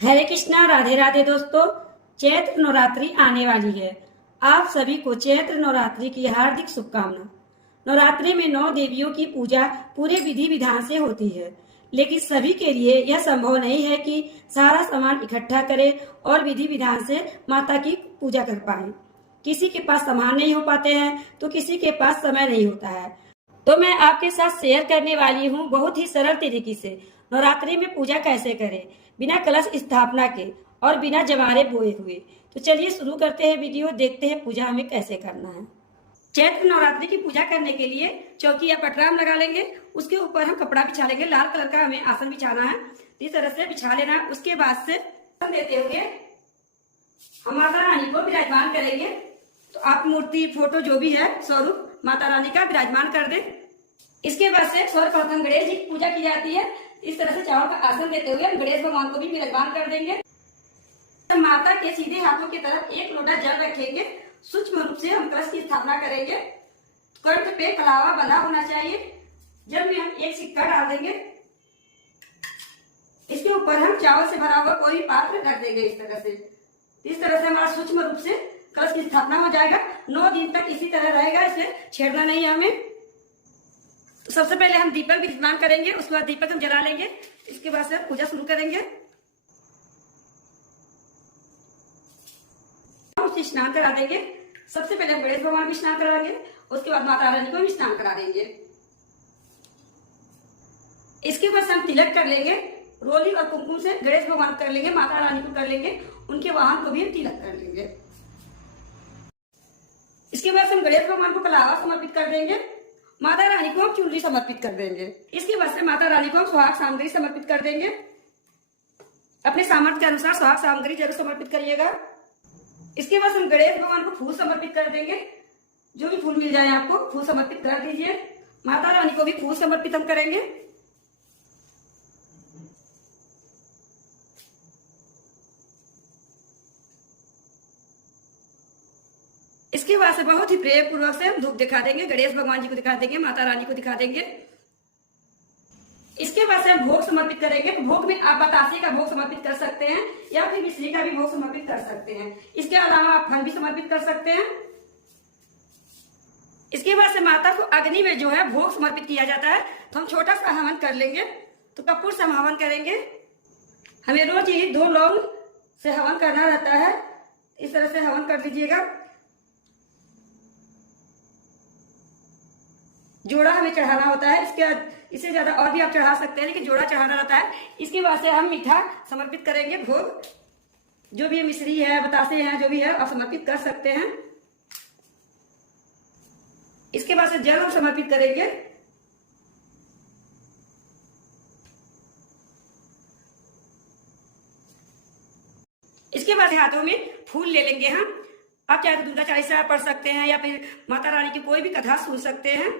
हरे कृष्णा, राधे राधे दोस्तों। चैत्र नवरात्रि आने वाली है। आप सभी को चैत्र नवरात्रि की हार्दिक शुभकामना। नवरात्रि में 9 देवियों की पूजा पूरे विधि विधान से होती है, लेकिन सभी के लिए यह संभव नहीं है कि सारा सामान इकट्ठा करें और विधि विधान से माता की पूजा कर पाए। किसी के पास सामान नहीं हो पाते हैं तो किसी के पास समय नहीं होता है। तो मैं आपके साथ शेयर करने वाली हूँ बहुत ही सरल तरीके से नवरात्रि में पूजा कैसे करें बिना कलश स्थापना के और बिना जवारे बोए हुए। तो चलिए शुरू करते हैं वीडियो, देखते हैं पूजा हमें कैसे करना है। चैत्र नवरात्रि की पूजा करने के लिए चौकी या पटराम लगा लेंगे। उसके ऊपर हम कपड़ा बिछा लेंगे। लाल कलर का हमें आसन बिछाना है। इस तरह से बिछा लेना है। उसके बाद से देते हुए हम माता रानी को विराजमान करेंगे। तो आप मूर्ति, फोटो जो भी है स्वरूप माता रानी का विराजमान कर दें। इसके बाद से सर्वप्रथम गणेश जी की पूजा की जाती है। इस तरह से चावल का आसन देते हुए हम गणेश भगवान को भी विराजमान कर देंगे। माता के सीधे हाथों की तरफ एक लोटा जल रखेंगे। सूक्ष्म रूप से हम कलश की स्थापना करेंगे। कंठ पे कलावा बंधा होना चाहिए। जल में हम एक सिक्का डाल देंगे। इसके ऊपर हम चावल से भरा हुआ कोई पात्र रख देंगे। इस तरह से हमारा सूक्ष्म रूप से कलश की स्थापना हो जाएगा। 9 दिन तक इसी तरह रहेगा, इसे छेड़ना नहीं है हमें। तो सबसे पहले हम दीपक विराजमान करेंगे। उसके बाद दीपक हम जला लेंगे। इसके बाद से पूजा शुरू करेंगे। हम स्नान करा देंगे। सबसे पहले हम गणेश भगवान भी स्नान कराएंगे। उसके बाद माता रानी को भी स्नान करा देंगे। इसके बाद हम तिलक कर लेंगे। रोली और कुमकुम से गणेश भगवान कर लेंगे, माता रानी को कर लेंगे, उनके वाहन को भी हम तिलक कर लेंगे। इसके बाद हम गणेश भगवान को कलावा समर्पित कर देंगे। माता रानी को हम चुनरी समर्पित कर देंगे। इसके बाद से माता रानी को हम सुहाग सामग्री समर्पित कर देंगे। अपने सामर्थ्य के अनुसार सुहाग सामग्री जरूर समर्पित करिएगा। इसके बाद हम गणेश भगवान को फूल समर्पित कर देंगे। जो भी फूल मिल जाए आपको फूल समर्पित कर दीजिए। माता रानी को भी फूल समर्पित हम करेंगे। इसके बाद से बहुत ही प्रेम पूर्वक से हम धूप दिखा देंगे। गणेश भगवान जी को दिखा देंगे, माता रानी को दिखा देंगे। इसके बाद से हम भोग समर्पित करेंगे। भोग में आप बतासे का भोग समर्पित कर सकते हैं या फिर मिश्री का भी भोग समर्पित कर सकते हैं। इसके अलावा आप फल भी समर्पित कर सकते हैं। इसके बाद से माता को अग्नि में जो है भोग समर्पित किया जाता है। तो हम छोटा सा हवन कर लेंगे। तो कपूर से हम हवन करेंगे। हमें रोज ही 2 लौंग से हवन करना रहता है। इस तरह से हवन कर लीजिएगा। जोड़ा हमें चढ़ाना होता है। इससे ज्यादा और भी आप चढ़ा सकते हैं, लेकिन जोड़ा चढ़ाना रहता है। इसके बाद से हम मीठा समर्पित करेंगे। भोग जो भी मिश्री है, बतासे हैं, जो भी है आप समर्पित कर सकते हैं। इसके बाद से जल हम समर्पित करेंगे। इसके बाद हाथों में फूल ले लेंगे हम। आप चाहे तो दुर्गा चालीसा पढ़ सकते हैं या फिर माता रानी की कोई भी कथा सुन सकते हैं,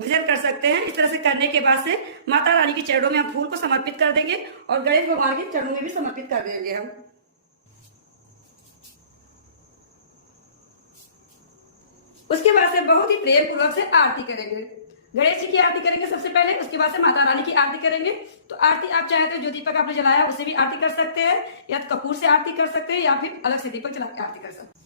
भजन कर सकते हैं। इस तरह से करने के बाद से माता रानी के चरणों में हम फूल को समर्पित कर देंगे और गणेश भगवान के चरणों में भी समर्पित कर देंगे हम। उसके बाद से बहुत ही प्रेम पूर्वक से आरती करेंगे। गणेश जी की आरती करेंगे सबसे पहले। उसके बाद से माता रानी की आरती करेंगे। तो आरती आप चाहे तो जो दीपक आपने जलाया उससे भी आरती कर सकते हैं, या तो कपूर से आरती कर सकते हैं, या फिर अलग से दीपक जला के आरती कर सकते हैं।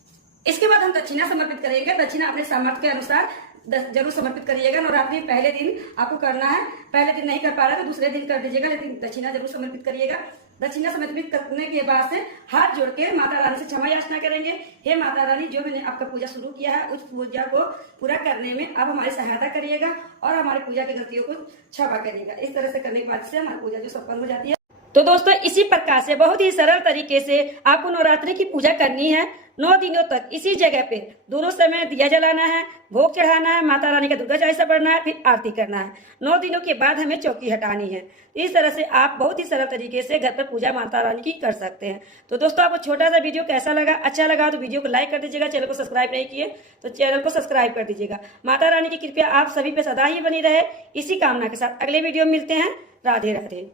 इसके बाद हम दक्षिणा समर्पित करेंगे। दक्षिणा अपने सामर्थ्य के अनुसार जरूर समर्पित करिएगा। नवरात्रि पहले दिन आपको करना है। पहले दिन नहीं कर पा रहे तो दूसरे दिन कर दीजिएगा, लेकिन दक्षिणा जरूर समर्पित करिएगा। दक्षिणा समर्पित करने के बाद से हाथ जोड़ के माता रानी से क्षमा याचना करेंगे। हे माता रानी, जो मैंने आपका पूजा शुरू किया है उस पूजा को पूरा करने में आप हमारी सहायता करिएगा और हमारी पूजा की गलतियों को क्षमा करिएगा। इस तरह से करने के बाद से हमारी पूजा जो संपन्न हो जाती है। तो दोस्तों, इसी प्रकार से बहुत ही सरल तरीके से आपको नवरात्रि की पूजा करनी है। 9 दिनों तक इसी जगह पे दोनों समय दिया जलाना है, भोग चढ़ाना है, माता रानी का दुर्गा चालीसा पढ़ना है, फिर आरती करना है। 9 दिनों के बाद हमें चौकी हटानी है। इस तरह से आप बहुत ही सरल तरीके से घर पर पूजा माता रानी की कर सकते हैं। तो दोस्तों, आपको छोटा सा वीडियो कैसा लगा? अच्छा लगा तो वीडियो को लाइक कर दीजिएगा। चैनल को सब्सक्राइब नहीं किए तो चैनल को सब्सक्राइब कर दीजिएगा। माता रानी की कृपया आप सभी पे सदा ही बनी रहे। इसी कामना के साथ अगले वीडियो में मिलते हैं। राधे राधे।